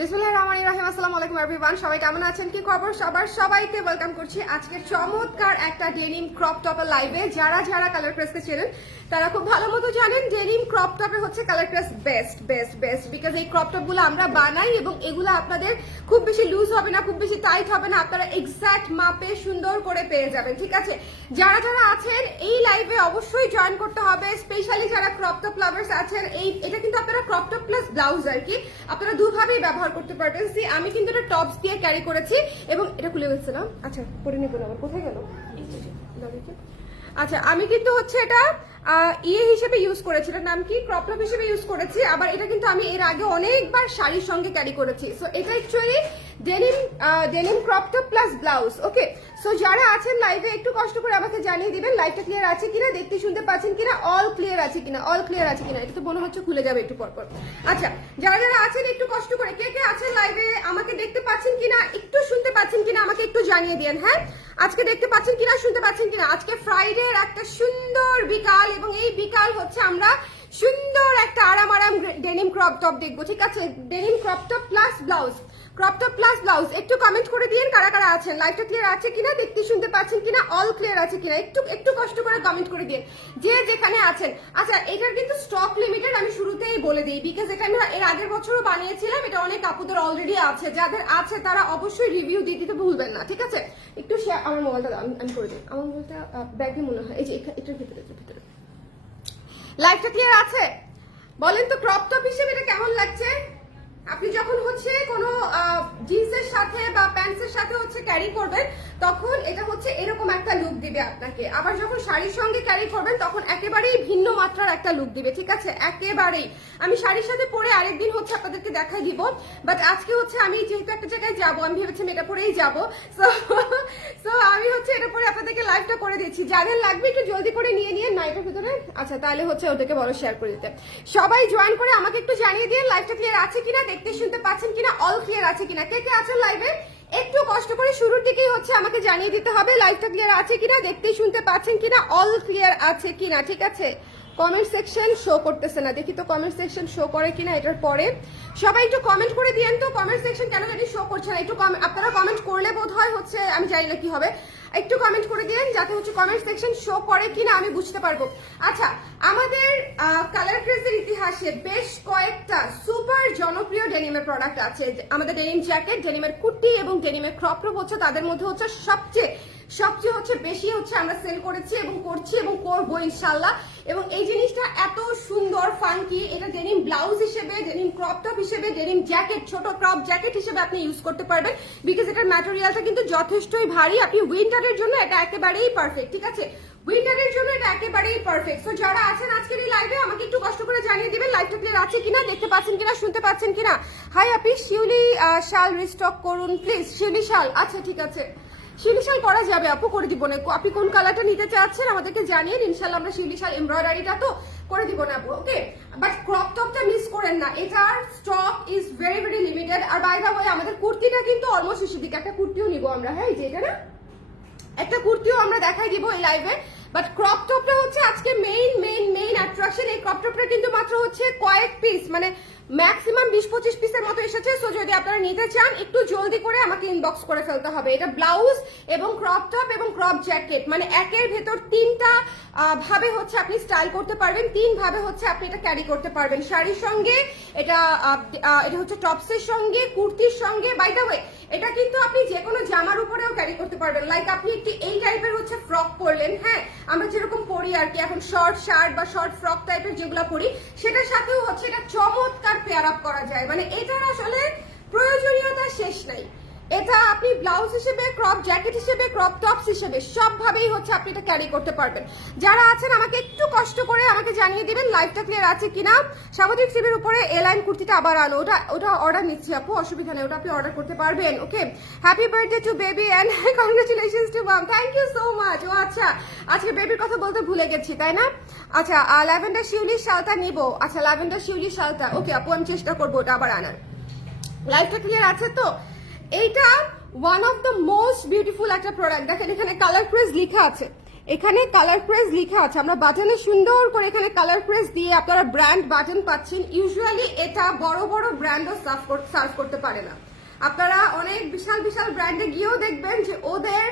বিসমিল্লাহির রহমানির রহিম। আসসালামু আলাইকুম এভরিওয়ান, সবাই কেমন আছেন, কি খবর? সবাইকে ওয়েলকাম করছি আজকে চমৎকার একটা ডেনিম ক্রপ টপের লাইভে। যারা যারা কালার প্রেসকে চেনেন তারা খুব ভালো মতো জানেন ডেনিম ক্রপ টপে হচ্ছে colour press best best best, because এই ক্রপ টপ গুলো আমরা বানাই এবং এগুলো আপনাদের খুব বেশি লুজ হবে না, খুব বেশি টাইট হবে না, আপনারা এক্সাক্ট মাপে সুন্দর করে পেয়ে যাবেন। ঠিক আছে, যারা যারা আছেন এই লাইভে অবশ্যই জয়েন করতে হবে, স্পেশালি যারা ক্রপ টপ লাভার্স আছেন। এটা কিন্তু আপনারা ক্রপ টপ প্লাস ব্লাউজ আর কি আপনারা দুভাবেই ব্যবহার করতে পারবেন। সি আমি কিন্তু এটা টপস দিয়ে ক্যারি করেছি এবং এটা খুলে গেছে না, আচ্ছা পরে নেবো না, আবার কোথায় গেল? আচ্ছা আমি কিন্তু হচ্ছে এটা হিসেবে ইউজ করেছি, এটার নাম কি ক্রপ টপ হিসেবে ইউজ করেছি। আবার এটা কিন্তু আমি এর আগে অনেকবার শাড়ির সঙ্গে ক্যারি করেছি। সো এটা actually denim crop top plus blouse. Okay, so যারা আছেন লাইভে একটু কষ্ট করে আমাকে জানিয়ে দিবেন লাইভটা ক্লিয়ার আছে কিনা, দেখতে শুনতে পাচ্ছেন কিনা, অল ক্লিয়ার আছে কিনা, অল ক্লিয়ার আছে কিনা। এটা তো মনে হচ্ছে খুলে যাবে একটু পর পর। আচ্ছা যারা যারা আছেন একটু কষ্ট করে, কে কে আছেন লাইভে আমাকে দেখতে পাচ্ছেন কিনা, একটু শুনতে পাচ্ছেন কিনা আমাকে একটু জানিয়ে দিন। হ্যাঁ, আজকে দেখতে পাচ্ছেন কিনা, শুনতে পাচ্ছেন কিনা। আজকে ফ্রাইডের একটা সুন্দর বিকাল এবং এই বিকাল হচ্ছে আমরা সুন্দর একটা আরাম ডেনিম ক্রপ টপ দেখবো। ঠিক আছে, denim crop top plus blouse, crop top plus blouse. একটু কমেন্ট করে দিন কারা কারা আছেন, লাইভটা ক্লিয়ার আছে কিনা, দেখতে শুনতে পাচ্ছেন কিনা, অল ক্লিয়ার আছে কিনা, একটু কষ্ট করে কমেন্ট করে দিন যে যেখানে আছেন। আচ্ছা এটার কিন্তু স্টক লিমিটেড আমি শুরুতেই বলে দিই, বিকজ এটা আমি এর আগের বছরও বানিয়েছিলাম, এটা অনেক আপুদের অলরেডি আছে, যাদের আছে তারা অবশ্যই রিভিউ দিয়ে দিতে ভুলবেন না। ঠিক আছে, একটু শেয়ার, আমার মোবাইলটা আমি করে দিই, আমার মোবাইলটা ব্যাগে মনে হয়, এই যে এটার ভিতরে লাইভটা ক্লিয়ার আছে? বলেন তো ক্রপ টপ হিসেবে এটা কেমন লাগছে? আপনি যখন হচ্ছে কোনো জিন্সের সাথে বা প্যান্টসের সাথে হচ্ছে ক্যারি করবেন তখন এটা হচ্ছে এরকম একটা লুক দিবে আপনাকে। আবার যখন শাড়ির সঙ্গে ক্যারি করবেন তখন একেবারেই ভিন্ন মাত্রার একটা লুক দিবে। ঠিক আছে, একেবারেই। আমি শাড়ির সাথে পরে আরেকদিন হচ্ছে আপনাদেরকে দেখাই দিব, বাট আজকে হচ্ছে আমি যেহেতু একটা জায়গায় যাবো, আমি ভেবেছিলাম এটা পরেই যাবো, সো আমি হচ্ছে এটা পরে আপনাদেরকে লাইভটা করে দিচ্ছি। যাদের লাগবে একটু জলদি করে নিয়ে নিয়ে নাইটের ভিতরে। আচ্ছা তাহলে হচ্ছে ওদেরকে বড় শেয়ার করে দিতে। সবাই জয়েন করে আমাকে একটু জানিয়ে দিন লাইভটা ক্লিয়ার আছে কিনা, দেখতে শুনতে পাচ্ছেন কিনা, অল ক্লিয়ার আছে কিনা। কে কে আছেন লাইভে একটু কষ্ট করে শুরুর দিকেই হচ্ছে আমাকে জানিয়ে দিতে হবে লাইভটা ক্লিয়ার আছে কিনা, দেখতে শুনতে পাচ্ছেন কিনা, অল ক্লিয়ার আছে কিনা। ঠিক আছে, কমেন্ট সেকশন শো করতেছে না, দেখি তো কমেন্ট সেকশন শো করে কিনা এটার পরে। সবাই একটু কমেন্ট করে দিয়েন তো, কমেন্ট সেকশন কেন জানি শো করছে না। একটু আপনারা কমেন্ট করলে বোধ হয় হচ্ছে, আমি জানি না কি হবে, একটু কমেন্ট করে দিন যাতে হচ্ছে কমেন্ট সেকশন শো করে কিনা আমি বুঝতে পারবো। আচ্ছা আমাদের কালার ক্রেজের ইতিহাসে বেশ কয়েকটা সুপার জনপ্রিয় ডেনিমের প্রোডাক্ট আছে। আমাদের ডেনিম জ্যাকেট, ডেনিমের কুর্তি এবং ডেনিমের ক্রপ টপ হচ্ছে তাদের মধ্যে হচ্ছে সবচেয়ে হচ্ছে বেশি হচ্ছে আমরা সেল করেছি এবং করছি এবং করবো ইনশাল্লাহ। এবং এই জিনিসটা এত সুন্দর ফাঙ্কি, এটা ডেনিম ব্লাউজ হিসেবে, ডেনিম ক্রপ টপ হিসেবে, ডেনিম জ্যাকেট, ছোট ক্রপ জ্যাকেট হিসেবে আপনি ইউজ করতে পারবেন, বিকজ এটার ম্যাটেরিয়ালটা কিন্তু যথেষ্টই ভারী। আপনি উইন্টারের জন্য এটা একেবারেই পারফেক্ট। ঠিক আছে, উইন্টারের জন্য এটা একেবারেই পারফেক্ট। সো যারা আছেন আজকের এই লাইভে আমাকে একটু কষ্ট করে জানিয়ে দিবেন লাইভটা ক্লিয়ার আছে কিনা, দেখতে পাচ্ছেন কিনা, শুনতে পাচ্ছেন কিনা। হাই আপনি শিউলি শাল রিস্টক করুন প্লিজ, শিউলি শাল। আচ্ছা ঠিক আছে, শিউলি শাল করা যাবে আপু, করে দিব না। আপনি কোন কালারটা নিতে চাচ্ছেন আমাদেরকে জানিয়ে, ইনশাল্লাহ আমরা শিউলি শাল এমব্রয়ডারিটা তো করে দিব না আপু। ওকে, বাট ক্রপ টপটা মিস করেন না, এটার stock is very very limited. আর বাই দা ওয়ে আমাদের কুর্তিটা কিন্তু অলমোস্ট শেষের দিকে, একটা কুর্তিও নিব আমরা। হ্যাঁ এই যে এটা না, একটা কুর্তিও আমরা দেখাই দিব এই লাইভে। বাট ক্রপ টপটা হচ্ছে আজকে মেইন অ্যাট্রাকশন। এই ক্রপ টপটা কিন্তু মাত্র হচ্ছে কয়েক পিস, মানে ম্যাক্সিমাম 20-25 পিসের মতো এসেছে। সো যদি আপনারা নিতে চান একটু জলদি করে আমাকে ইনবক্স করে ফেলতে হবে। এটা ব্লাউজ এবং ক্রপ টপ এবং ক্রপ জ্যাকেট, মানে একের ভেতর তিনটা ভাবে হচ্ছে আপনি স্টাইল করতে পারবেন, তিন ভাবে হচ্ছে আপনি এটা ক্যারি করতে পারবেন। শাড়ির সঙ্গে এটা হচ্ছে টপসের সঙ্গে, কুর্তির সঙ্গে। বাই দ্য ওয়ে এটা কিন্তু আপনি যে কোনো জামার উপরেও ক্যারি করতে পারবেন। লাইক আপনি একটি এই টাইপের হচ্ছে ফ্রক পরলেন, হ্যাঁ আমরা যেরকম পরি আর কি এখন, শর্ট শার্ট বা শর্ট ফ্রক টাইপের যেগুলো পরি, সেটার সাথেও হচ্ছে এটা চমৎকার পেয়ার আপ করা যায়। মানে এটার আসলে প্রয়োজনীয়তা শেষ নাই। এটা আপনি ব্লাউজ হিসেবে, ক্রপ জ্যাকেট হিসেবে, ক্রপ টপস হিসেবে সবভাবেই হচ্ছে আপনি এটা ক্যারি করতে পারবেন। যারা আছেন আমাকে একটু কষ্ট করে আমাকে জানিয়ে দিবেন লাইভটা ক্লিয়ার আছে কিনা। স্বাভাবিক সিমের উপরে এলাইন কুর্তিটা আবার আনো, ওটা অর্ডার নিচ্ছি আপু, অসুবিধা নেই, ওটা আপনি অর্ডার করতে পারবেন। Okay, happy birthday to baby and congratulations to mum, thank you so much. ও আচ্ছা, আজকে বেবির কথা বলতে ভুলে গেছি তাই না। আচ্ছা ল্যাভেন্ডার শিউলি শালটা নিবো। আচ্ছা ল্যাভেন্ডার শিউলি শালটা ওকে আপু, আমি চেষ্টা করবো ওটা আবার আনার। লাইভটা ক্লিয়ার আছে তো? এইটা one of the most beautiful একটা প্রোডাক্ট। দেখেন এখানে কালার ক্রেজ লেখা আছে, এখানে কালার প্রেস লেখা আছে, আমরা বাটনে সুন্দর করে এখানে কালার প্রেস দিয়ে আপনারা ব্র্যান্ড বাটন পাচ্ছেন। ইউজুয়ালি এটা বড় বড় ব্র্যান্ডও সার্ভ করতে পারে না। আপনারা অনেক বিশাল বিশাল ব্র্যান্ডে গিয়েও দেখবেন যে ওদের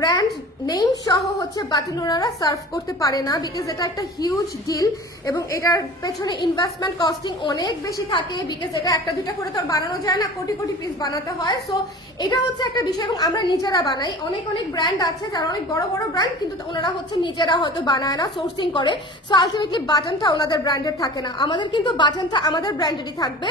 ব্র্যান্ড নেম সহ হচ্ছে বাটন ওনারা সার্ভ করতে পারে না, বিকজ এটা একটা হিউজ ডিল এবং এটার পেছনে ইনভেস্টমেন্ট কস্টিং অনেক বেশি থাকে, বিকজ এটা একটা দুটা করে তো আর বানানো যায় না, কোটি কোটি পিস বানাতে হয়। সো এটা হচ্ছে একটা বিষয় এবং আমরা নিজেরা বানাই। অনেক অনেক ব্র্যান্ড আছে যারা অনেক বড় বড় ব্র্যান্ড, কিন্তু ওনারা হচ্ছে নিজেরা হয়তো বানায় না, সোর্সিং করে। সো আলটিমেটলি বাটনটা ওনাদের ব্র্যান্ডের থাকে না, আমাদের কিন্তু বাটনটা আমাদের ব্র্যান্ডেরই থাকবে,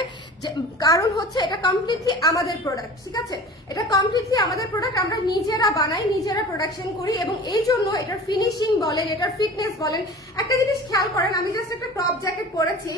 কারণ হচ্ছে এটা কমপ্লিটলি আমাদের প্রোডাক্ট। ঠিক আছে, এটা কমপ্লিটলি আমাদের প্রোডাক্ট, আমরা নিজেরা বানাই, নিজেরা প্রোডাকশন করি এবং এই জন্য এটার ফিনিশিং বলেন, এটার ফিটনেস বলেন। একটা জিনিস খেয়াল করেন, আমি জাস্ট একটা ক্রপ জ্যাকেট পরেছি,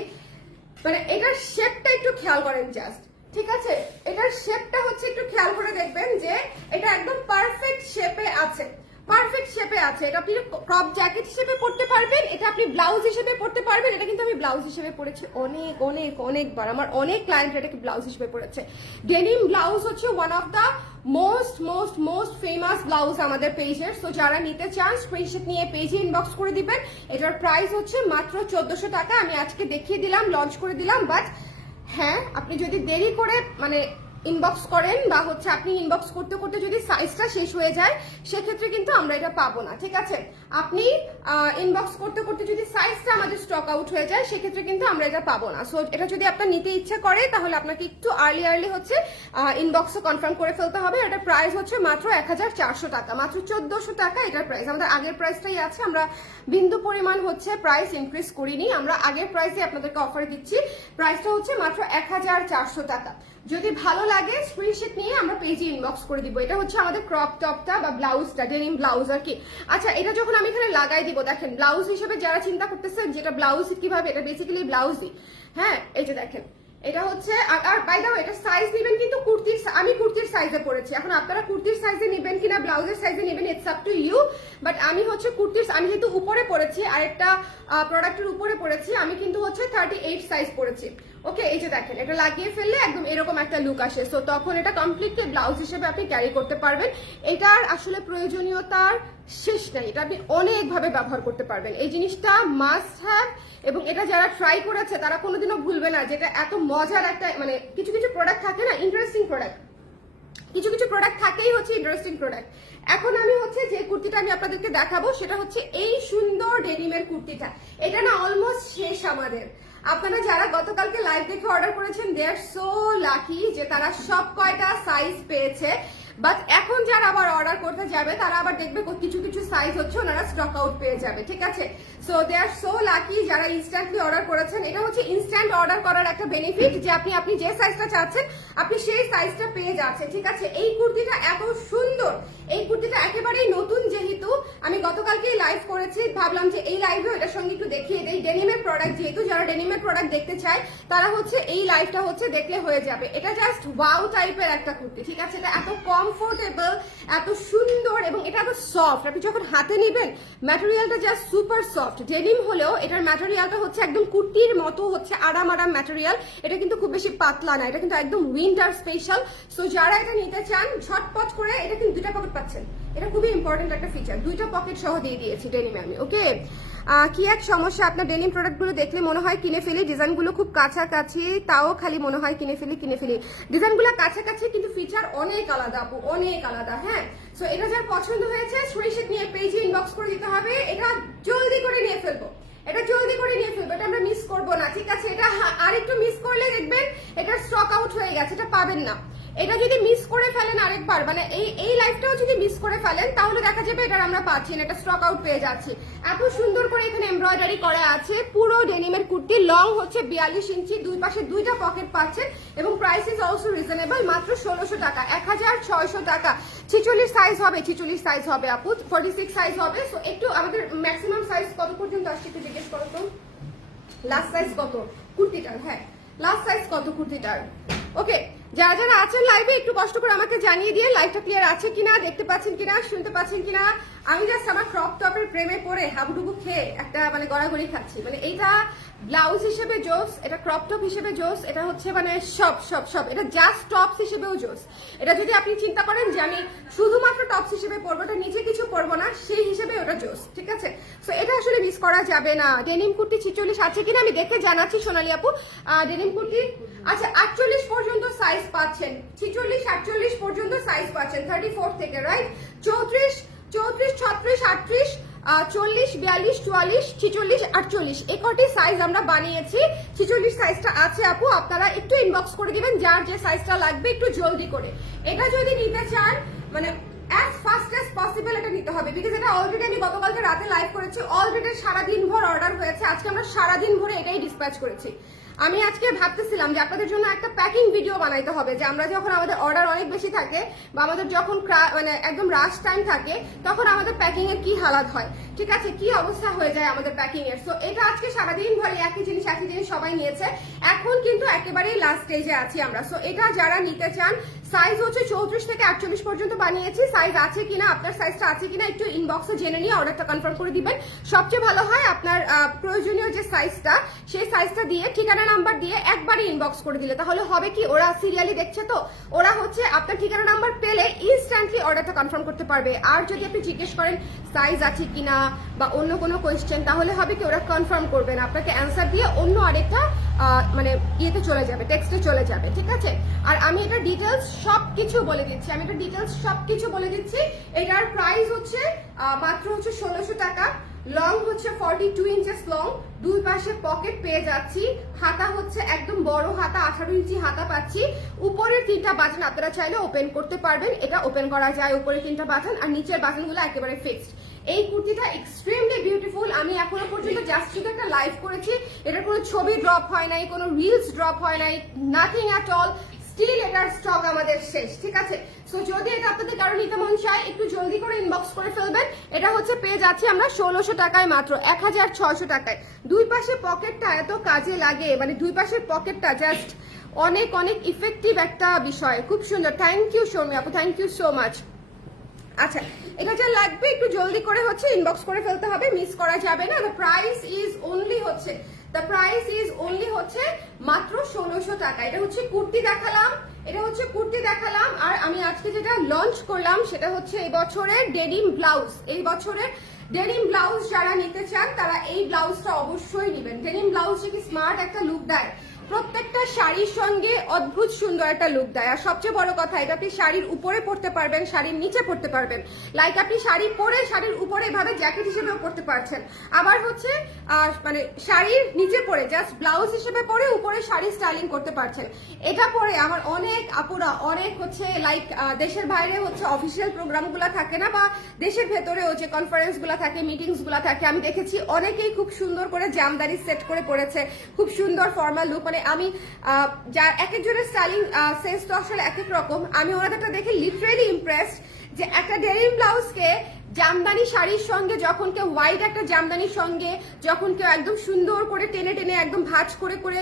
মানে এটার শেপটা একটু খেয়াল করেন জাস্ট। ঠিক আছে, এটার শেপটা হচ্ছে একটু খেয়াল করে দেখবেন যে এটা একদম পারফেক্ট শেপে আছে, পারফেক্ট শেপে আছে। এটা আপনি ক্রপ জ্যাকেট হিসেবে পরতে পারবেন, এটা আপনি ব্লাউজ হিসেবে পরতে পারবেন। এটা কিন্তু আমি ব্লাউজ হিসেবে পরেছি অনেক অনেক অনেকবার, আমার অনেক ক্লায়েন্ট এটাকে ব্লাউজ হিসেবে পরেছে। ডেনিম ব্লাউজ হচ্ছে one of the most most most famous blouse আমাদের পেজের। সো যারা নিতে চান স্ক্রিনশট নিয়ে পেজে ইনবক্স করে দিবেন। এটার প্রাইস হচ্ছে মাত্র 1400 টাকা। আমি আজকে দেখিয়ে দিলাম, লঞ্চ করে দিলাম, বাট হ্যাঁ আপনি যদি দেরি করে মানে ইনবক্স করেন বা হচ্ছে আপনি ইনবক্স করতে করতে যদি সাইজটা শেষ হয়ে যায়, সেক্ষেত্রে কিন্তু আমরা এটা পাবো না। ঠিক আছে, আপনি ইনবক্স করতে করতে যদি সাইজটা আমাদের স্টক আউট হয়ে যায়, সেক্ষেত্রে কিন্তু আমরা এটা পাবো না। সো এটা যদি আপনার নিতে ইচ্ছা করে, তাহলে আপনাকে একটু আর্লি হচ্ছে ইনবক্সে কনফার্ম করে ফেলতে হবে। এটার প্রাইস হচ্ছে মাত্র 1400 টাকা, মাত্র 1400 টাকা এটার প্রাইস। আমাদের আগের প্রাইসটাই আছে, আমরা বিন্দু পরিমাণ হচ্ছে প্রাইস ইনক্রিজ করিনি, আমরা আগের প্রাইসে আপনাদেরকে অফার দিচ্ছি। প্রাইসটা হচ্ছে মাত্র 1400 টাকা। যদি ভালো লাগে স্ক্রিনশট নিয়ে আমরা পেজে ইনবক্স করে দিব। এটা হচ্ছে আমাদের ক্রপ টপটা বা ব্লাউজটা, ডেনিম ব্লাউজ আর কি। আচ্ছা, এটা যখন আমি এখানে লাগাই দিব, দেখেন ব্লাউজ হিসেবে যারা চিন্তা করতেছেন যেটা ব্লাউজ কিভাবে, এটা বেসিক্যালি ব্লাউজই। হ্যাঁ, এই যে দেখেন এটা হচ্ছে, আর বাই দ্য ওয়ে এটা সাইজ নেবেন কিন্তু কুর্তির, আমি কুর্তির সাইজে পড়েছি। এখন আপনারা কুর্তির সাইজে নেবেন কিনা ব্লাউজের সাইজে নেবেন, it's up to you. But আমি হচ্ছে কুর্তির, আমি যেহেতু উপরে পড়েছি, আরেকটা প্রোডাক্টের উপরে পড়েছি, আমি কিন্তু হচ্ছে 38 সাইজ পড়েছি। ওকে, এই যে দেখেন এটা লাগিয়ে ফেললে একদম এরকম একটা লুক আসে। সো তখন এটা কমপ্লিটলি ব্লাউজ হিসেবে আপনি ক্যারি করতে পারবেন। এটার আসলে প্রয়োজনীয়তার শেষ নেই, এটা আপনি অনেকভাবে ব্যবহার করতে পারবেন। এই জিনিসটা মাস্ট হ্যাভ, এবং এটা যারা ট্রাই করেছে তারা কোনোদিনও ভুলবে না যেটা এত মজার একটা, মানে কিছু কিছু প্রোডাক্ট থাকে না ইন্টারেস্টিং প্রোডাক্ট, কিছু কিছু প্রোডাক্ট থাকেই হচ্ছে ইন্টারেস্টিং প্রোডাক্ট। এখন আমি হচ্ছে যে কুর্তিটা আমি আপনাদেরকে দেখাবো সেটা হচ্ছে এই সুন্দর ডেনিমের কুর্তিটা। এটা না অলমোস্ট শেষ আমাদের। আপনারা যারা গতকালকে লাইভ দেখে অর্ডার করেছেন, দে আর সো লাকি যে তারা সব কয়টা সাইজ পেয়েছে। বাট এখন যারা আবার অর্ডার করতে যাবে তারা আবার দেখবে কিছু কিছু সাইজ হচ্ছে ওনারা স্টক আউট পেয়ে যাবে। ঠিক আছে, so they are so lucky যারা ইনস্ট্যান্টলি অর্ডার করেছেন। এটা হচ্ছে ইনস্ট্যান্ট অর্ডার করার একটা বেনিফিট যে আপনি যে সাইজটা চাচ্ছেন আপনি সেই সাইজটা পেয়ে যাচ্ছেন। ঠিক আছে, এই কুর্তিটা এত সুন্দর, এই কুর্তিটা একেবারেই নতুন, যেহেতু আমি গতকালকেই লাইভ করেছি, ভাবলাম যে এই লাইভে এটার সঙ্গে একটু দেখিয়ে দেই। ডেনিমের প্রোডাক্ট যেহেতু, যারা ডেনিমের প্রোডাক্ট দেখতে চায় তারা হচ্ছে এই লাইভটা হচ্ছে দেখলে হয়ে যাবে। এটা জাস্ট ওয়াও টাইপের একটা কুর্তি। ঠিক আছে, এটা এত কমফোর্টেবল, এত সুন্দর এবং এটা এত সফট। আপনি যখন হাতে নেবেন ম্যাটেরিয়ালটা জাস্ট সুপার সফট। ডেনিম হলেও এটার ম্যাটেরিয়ালটা হচ্ছে একদম কুর্তির মতো হচ্ছে আরাম আরাম ম্যাটেরিয়াল। এটা কিন্তু খুব বেশি পাতলা না, এটা কিন্তু একদম উইন্টার স্পেশাল। সো যারা এটা নিতে চান ঝটপট করে, এটা কিন্তু দুইটা পকেট পাচ্ছেন, এটা খুবই ইম্পর্টেন্ট একটা ফিচার, দুইটা পকেট সহ দিয়ে দিয়েছি ডেনিমে আমি। ওকে, কি এক সমস্যা, আপনার ডেনিম প্রোডাক্টগুলো দেখলে মনে হয় কিনে ফেলি, ডিজাইনগুলো খুব কাছাকাছি, তাও খালি মনে হয় কিনে ফেলি। ডিজাইনগুলো কাছাকাছি কিন্তু ফিচার অনেক আলাদা আপু, অনেক আলাদা। হ্যাঁ, সো এটা যার পছন্দ হয়েছে স্ক্রিনশট নিয়ে পেজে ইনবক্স করে দিতে হবে। এটা জলদি করে নিয়ে ফেলবো, এটা জলদি করে নিয়ে ফেলবো, এটা আমরা মিস করবো না। ঠিক আছে, এটা আর একটু মিস করলে দেখবেন এটা স্টক আউট হয়ে গেছে, এটা পাবেন না। এটা যদি মিস করে ফেলেন আরেকবার, মানে এই লাইফটাও যদি মিস করে ফেলেন, তাহলে দেখা যাবে এটা আমরা পাচ্ছি না, এটা স্টক আউট পেয়ে যাচ্ছি। এত সুন্দর করে এখানে এমব্রয়ডারি করা আছে, পুরো ডেনিমের কুর্তি, লং হচ্ছে 42 ইঞ্চি, দুই পাশে দুইটা পকেট পাচ্ছেন এবং প্রাইস ইজ অলসো রিজনেবল, মাত্র 1600 টাকা, 1600 টাকা। 46 সাইজ হবে, 46 সাইজ হবে আপু, 46 সাইজ হবে। সো একটু আমাদের ম্যাক্সিমাম সাইজ কত পর্যন্ত আসছে একটু জিজ্ঞেস করো তো, লাস্ট সাইজ কত কুর্তিটার? হ্যাঁ, লাস্ট সাইজ কত কুর্তিটার? ওকে, যারা যারা আছেন লাইভে একটু কষ্ট করে আমাকে জানিয়ে দিয়ে লাইভটা ক্লিয়ার আছে কিনা, দেখতে পাচ্ছেন কিনা, শুনতে পাচ্ছেন কিনা। আমি জাস্ট আমার ক্রপ টপের প্রেমে পড়ে হাবুডুবু খেয়ে একটা মানে গড়াগড়ি খাচ্ছি। মানে এইটা ব্লাউজ হিসেবে জোস, এটা ক্রপ টপ হিসেবে জোস, এটা হচ্ছে মানে সব সব সব, এটা জাস্ট টপস হিসেবেও জোস। এটা যদি আপনি চিন্তা করেন যে আমি শুধুমাত্র টপস হিসেবে পরবো, ওটা নিচে কিছু পরবো না, সেই হিসেবে ওটা জোস, ঠিক আছে। সো এটা আসলে মিস করা যাবে না। ডেনিম কুর্তি 46 আছে কিনা আমি দেখে জানাচ্ছি সোনালী আপু। ডেনিম কুর্তি আচ্ছা 48 পর্যন্ত সাইজ পাচ্ছেন, 46 48 পর্যন্ত সাইজ পাচ্ছেন 34 থেকে, রাইট। 34 34 36 38 40 42 44 46 48 এই কটি সাইজ আমরা বানিয়েছি। 46 সাইজটা আছে আপু, আপনারা একটু ইনবক্স করে দিবেন যার যে সাইজটা লাগবে একটু জলদি করে। এটা যদি নিতে চান মানে as fast as possible এটা নিতে হবে, বিকজ এটা অলরেডি আমি গতকালকে রাতে লাইভ করেছি, অলরেডি সারাদিন ভর অর্ডার হয়েছে, আজকে আমরা সারাদিন ভরে এটাই ডিসপ্যাচ করেছি। আমি আজকে ভাবতেছিলাম যে আপনাদের জন্য একটা প্যাকিং ভিডিও বানাইতে হবে, যে আমরা যখন আমাদের অর্ডার অনেক বেশি থাকে বা আমাদের যখন মানে একদম রাশ টাইম থাকে তখন আমাদের প্যাকিং এর কি হালাত হয়, ঠিক আছে, কি অবস্থা হয়ে যায় আমাদের প্যাকিং এর। সো এটা আজকে সারাদিন ভরে একই জিনিস সবাই নিয়েছে, এখন কিন্তু একেবারেই লাস্ট স্টেজে আছি আমরা। সো এটা যারা নিতে চান, সাইজ হচ্ছে 34 থেকে 48 পর্যন্ত বানিয়েছি, সাইজ আছে কিনা, আপনার সাইজটা আছে কিনা একটু ইনবক্সে জেনে নিয়ে অর্ডারটা কনফার্ম করে দিবেন। সবচেয়ে ভালো হয় আপনার প্রয়োজনীয় যে সাইজটা সেই সাইজটা দিয়ে ঠিকানা নাম্বার দিয়ে একবারই ইনবক্স করে দিলে, তাহলে হবে কি ওরা সিরিয়ালি দেখছে, তো ওরা হচ্ছে আপনার ঠিকানা নাম্বার পেলে ইনস্ট্যান্টলি অর্ডারটা কনফার্ম করতে পারবে। আর যদি আপনি জিজ্ঞেস করেন সাইজ আছে কিনা বা অন্য কোনো কোয়েশ্চেন, তাহলে হবে কি ওরা কনফার্ম করবে না, আপনাকে অ্যান্সার দিয়ে অন্য আরেকটা মানে ইয়েতে চলে যাবে, টেক্সটে চলে যাবে, ঠিক আছে। আর আমি এটা ডিটেলস সবকিছু বলে দিচ্ছি, এটার প্রাইস হচ্ছে মাত্র হচ্ছে 1600 টাকা। লং হচ্ছে 42 ইঞ্চেস লং, দুই পাশে পকেট পেয়ে যাচ্ছি, হাতা হচ্ছে একদম বড় হাতা 18 ইঞ্চি হাতা পাচ্ছি। উপরের 3টা বাটন আপনারা চাইলে ওপেন করতে পারবেন, এটা ওপেন করা যায় উপরের 3টা বাটন, আর নিচের বাটনগুলো একেবারে ফিক্সড। এই কুর্তিটা এক্সট্রিমলি বিউটিফুল। আমি এখনো পর্যন্ত জাস্ট শুধু একটা লাইভ করেছি, এটার কোনো ছবি ড্রপ হয় নাই, কোনো রিলস ড্রপ হয় নাই, নাথিং অ্যাট অল। স্টিল এটার স্টক আমাদের শেষ, ঠিক আছে। সো যদি এটা আপনাদের কারো নিতে মন চায় একটু জলদি করে ইনবক্স করে ফেলবেন। এটা হচ্ছে পেয়ে যাচ্ছি আমরা 1600 টাকায়, মাত্র 1600 টাকায়। দুই পাশে পকেটটা এত কাজে লাগে, মানে দুই পাশের পকেটটা জাস্ট অনেক অনেক ইফেক্টিভ একটা বিষয়, খুব সুন্দর। থ্যাংক ইউ সৌমি আপু, থ্যাংক ইউ সো মাচ। আচ্ছা এটা যা লাগবে একটু জলদি করে হচ্ছে ইনবক্স করে ফেলতে হবে, মিস করা যাবে না। দ্য প্রাইস ইজ অনলি হচ্ছে মাত্র 1600 টাকা। এটা হচ্ছে কুর্তি দেখালাম, আর আমি আজকে যেটা লঞ্চ করলাম সেটা হচ্ছে এই বছরের ডেনিম ব্লাউজ। যারা নিতে চান তারা এই ব্লাউজটা অবশ্যই নেবেন। ডেনিম ব্লাউজ কি স্মার্ট একটা লুক দেয়, প্রত্যেকটা শাড়ির সঙ্গে অদ্ভুত সুন্দর একটা লুক দেয়। আর সবচেয়ে বড় কথা, এটা আপনি শাড়ির উপরে পরতে পারবেন, শাড়ির নিচে পরতে পারবেন, লাইক আপনি শাড়ি পরে শাড়ির উপরে এভাবে জ্যাকেট হিসেবেও পরতে পারছেন, আবার হচ্ছে মানে শাড়ির নিচে পরে জাস্ট ব্লাউজ হিসেবে পরে উপরে শাড়ি স্টাইলিং করতে পারছেন। এটা পরে আমার অনেক আপুরা অনেক হচ্ছে লাইক দেশের বাইরে হচ্ছে অফিসিয়াল প্রোগ্রামগুলো থাকে না, বা দেশের ভেতরেও যে কনফারেন্সগুলো থাকে, মিটিংসগুলো থাকে, আমি দেখেছি অনেকেই খুব সুন্দর করে জামদানি সেট করে পরেছে, খুব সুন্দর ফর্মাল লুক। মানে আমি যা এক একজনের স্টাইলিং সেন্স তো আসলে এক এক রকম, আমি ওনাদেরটা দেখে লিটারেলি ইমপ্রেসড যে একটা ডেনিম ব্লাউজকে জামদানি শাড়ির সঙ্গে যখন কেউ হোয়াইট একটা জামদানির সঙ্গে যখন কেউ একদম সুন্দর করে টেনে টেনে একদম ভাঁজ করে করে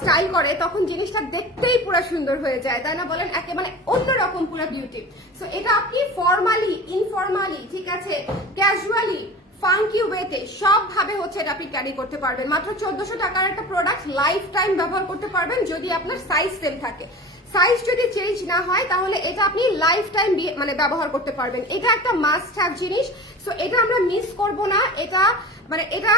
স্টাইল করে, তখন জিনিসটা দেখতেই পুরো সুন্দর হয়ে যায়, তাই না বলেন? একেবারে অন্যরকম পুরো বিউটি। সো এটা আপনি ফর্মালি, ইনফর্মালি, ঠিক আছে, ক্যাজুয়ালি, ফাঙ্কি ওয়েতে সব ভাবে হচ্ছে এটা আপনি ক্যারি করতে পারবেন। মাত্র 1400 টাকার একটা প্রোডাক্ট লাইফ টাইম ব্যবহার করতে পারবেন যদি আপনার সাইজ সেম থাকে। সাইজ যদি চেঞ্জ না হয় তাহলে এটা আপনি লাইফ টাইম মানে ব্যবহার করতে পারবেন। এটা একটা মাস্ট হ্যাভ জিনিস, সো এটা আমরা মিস করব না। এটা মানে এটা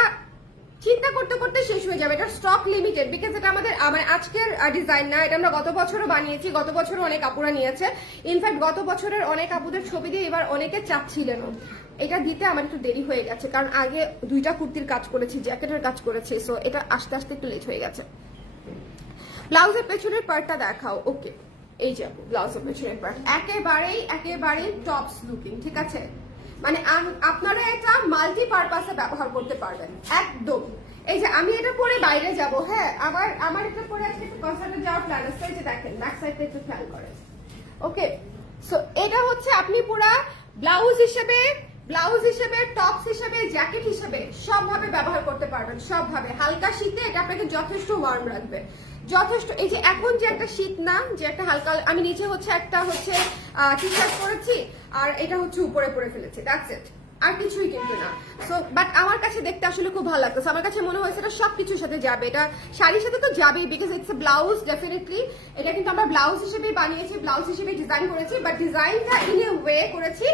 চিন্তা করতে করতে শেষ হয়ে যাবে, এটা স্টক লিমিটেড, বিকজ এটা আমাদের মানে আজকের ডিজাইন না, এটা আমরা গত বছরও বানিয়েছি, গত বছরও অনেক আপুরা নিয়েছে। ইনফ্যাক্ট গত বছরের অনেক আপুদের ছবি দিয়ে এবার অনেকে চাচ্ছিলেন। এটা দিতে আমার একটু দেরি হয়ে গেছে, কারণ আগে 2টা কুর্তির কাজ করেছি, জ্যাকেটের কাজ করেছি, সো এটা আস্তে আস্তে একটু লেট হয়ে গেছে। ব্লাউজের পেছনের পার্টটা দেখাও। ওকে, এই যে ব্লাউজের পেছনের পার্ট একেবারেই টপস লুকিং, ঠিক আছে। মানে আপনারা এটা মাল্টি পারপাসে ব্যবহার করতে পারবেন একদম। এই যে আমি এটা পরে বাইরে যাব, হ্যাঁ, আবার আমার এটা পরে আজকে একটু কনসার্টে যাওয়ার প্ল্যান আছে, এই যে দেখেন ব্যাক সাইডটা একটু খেয়াল করেন। ওকে, সো এটা হচ্ছে আপনি পুরা ব্লাউজ হিসেবে, টপস হিসেবে, জ্যাকেট হিসেবে সবভাবে ব্যবহার করতে পারবেন, সবভাবে। হালকা শীতে এটা আপনাকে যথেষ্ট ওয়ার্ম রাখবে। যথেষ্ট। এই যে এখন যে একটা শীত না, যে একটা হালকা, আমি নিচে হচ্ছে একটা হচ্ছে টি শার্ট পরেছি আর এটা হচ্ছে উপরে পরে ফেলেছি, দ্যাটস ইট, আর কিছুই কিন্তু না। সো বাট আমার কাছে দেখতে আসলে খুব ভালো লাগতেছে, আমার কাছে মনে হয়েছে এটা সবকিছুর সাথে যাবে, এটা শাড়ির সাথে তো যাবেই, because it's a blouse definitely. এটা কিন্তু আমরা ব্লাউজ হিসেবেই বানিয়েছি, ব্লাউজ হিসেবে ডিজাইন করেছি, বাট ডিজাইনটা ইন এ ওয়ে করেছি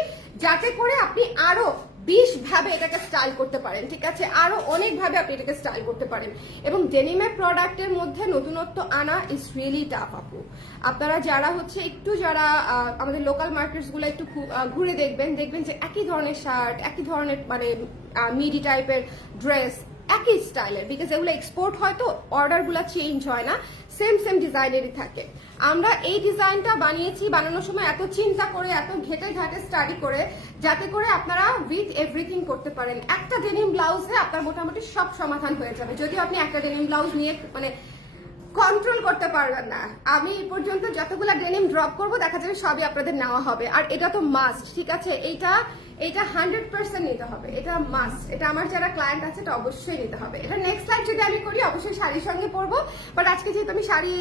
যাতে করে আপনি আরো 20 ভাবে এটাকে স্টাইল করতে পারেন, ঠিক আছে, আরো অনেক ভাবে আপনি এটাকে স্টাইল করতে পারেন। এবং ডেনিমের প্রোডাক্টের মধ্যে নতুনত্ব আনা ইজ রিয়েলি টাফ আপু। আপনারা যারা হচ্ছে একটু যারা আমাদের লোকাল মার্কেটস গুলো একটু ঘুরে দেখবেন যে একই ধরনের শার্ট, একই ধরনের মানে মিডি টাইপের ড্রেস, একই স্টাইলের, বিকজ এগুলো এক্সপোর্ট হয় তো অর্ডারগুলো চেঞ্জ হয় না, সেম ডিজাইনেরই থাকে। আমরা এই ডিজাইনটা বানিয়েছি, বানানোর সময় এত চিন্তা করে, এত ঘেটে ঘাটে স্টাডি করে, যাতে করে আপনারা উইথ এভরিথিং করতে পারেন। একটা ডেনিম ব্লাউজে আপনার মোটামুটি সব সমাধান হয়ে যাবে, যদিও আপনি একটা ডেনিম ব্লাউজ নিয়ে মানে কন্ট্রোল করতে পারবেন না। আমি এই পর্যন্ত যতগুলো ডেনিম ড্রপ করবো দেখা যাবে সবই আপনাদের নেওয়া হবে, আর এটা তো মাস্ট, ঠিক আছে, এইটা 100% নিতে হবে, এটা মাস্ট, এটা আমার যারা ক্লায়েন্ট আছে এটা অবশ্যই নিতে হবে। এটা নেক্সট লাইভ যদি আমি করি অবশ্যই শাড়ির সঙ্গে পরবো, বাট আজকে যেহেতু আমি শাড়ি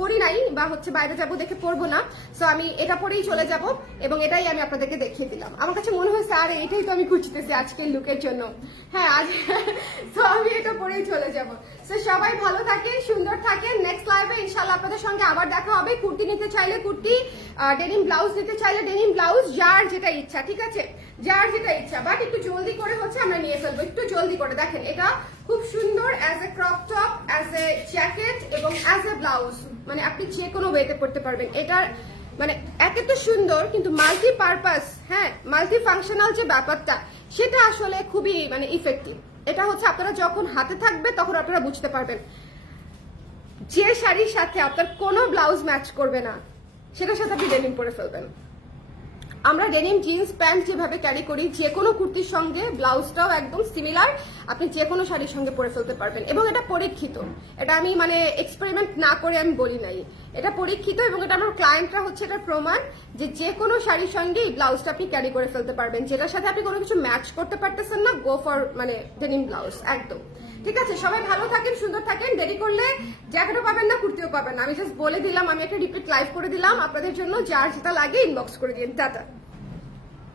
পরি নাই বা হচ্ছে বাইরে যাবো দেখে পরবো না, সো আমি এটা পরেই চলে যাব এবং এটাই আমি আপনাদেরকে দেখিয়ে দিলাম। আমার কাছে মনে হয়েছে আর এটাই তো আমি খুঁজতেছি আজকের লুকের জন্য, হ্যাঁ আজ তো আমি এটা পরেই চলে যাব। সো সবাই ভালো থাকেন, সুন্দর থাকেন, নেক্সট লাইভে ইনশাআল্লাহ আপনাদের সঙ্গে আবার দেখা হবে। কুর্তি নিতে চাইলে কুর্তি, ডেনিম ব্লাউজ নিতে চাইলে ডেনিম ব্লাউজ, যার যেটা ইচ্ছা, ঠিক আছে, যার যেটা ইচ্ছা, বাট একটু জলদি করে হচ্ছে আমরা নিয়ে ফেলবো, একটু জলদি করে। দেখেন এটা খুব সুন্দর as a crop top, as a jacket এবং অ্যাজ এ ব্লাউজ, মানে আপনি যে কোনো ওয়েতে পড়তে পারবেন। এটার মানে একে তো সুন্দর কিন্তু মাল্টি পারপাস, হ্যাঁ মাল্টি ফাংশনাল যে ব্যাপারটা সেটা আসলে খুবই মানে ইফেক্টিভ। এটা হচ্ছে আপনারা যখন হাতে থাকবে তখন আপনারা বুঝতে পারবেন যে শাড়ির সাথে আপনার কোনো ব্লাউজ ম্যাচ করবে না সেটার সাথে আপনি ডেনিম পরে ফেলবেন। আমরা ডেনিম জিন্স প্যান্ট যেভাবে ক্যারি করি, যে কোনো কুর্তির সঙ্গে ব্লাউজটাও একদম সিমিলার, আপনি যে কোনো শাড়ির সঙ্গে পরে ফেলতে পারবেন। এবং এটা পরীক্ষিত, এটা আমি মানে এক্সপেরিমেন্ট না করে আমি বলি নাই, এটা পরীক্ষিত এবং এটা আমার ক্লায়েন্টরা হচ্ছে এটা প্রমাণ যে যে কোনো শাড়ির সঙ্গে এই ব্লাউজটা আপনি ক্যারি করে ফেলতে পারবেন, যেটার সাথে আপনি কোনো কিছু ম্যাচ করতে পারতেছেন না, গো ফর মানে ডেনিম ব্লাউজ একদম। ঠিক আছে, সবাই ভালো থাকেন, সুন্দর থাকেন, দেরি করলে জ্যাকেটও পাবেন না, কুর্তিও পাবেন না। আমি জাস্ট বলে দিলাম, আমি একটা রিপিট লাইভ করে দিলাম আপনাদের জন্য, যার যেটা লাগে ইনবক্স করে দিন। টাটা।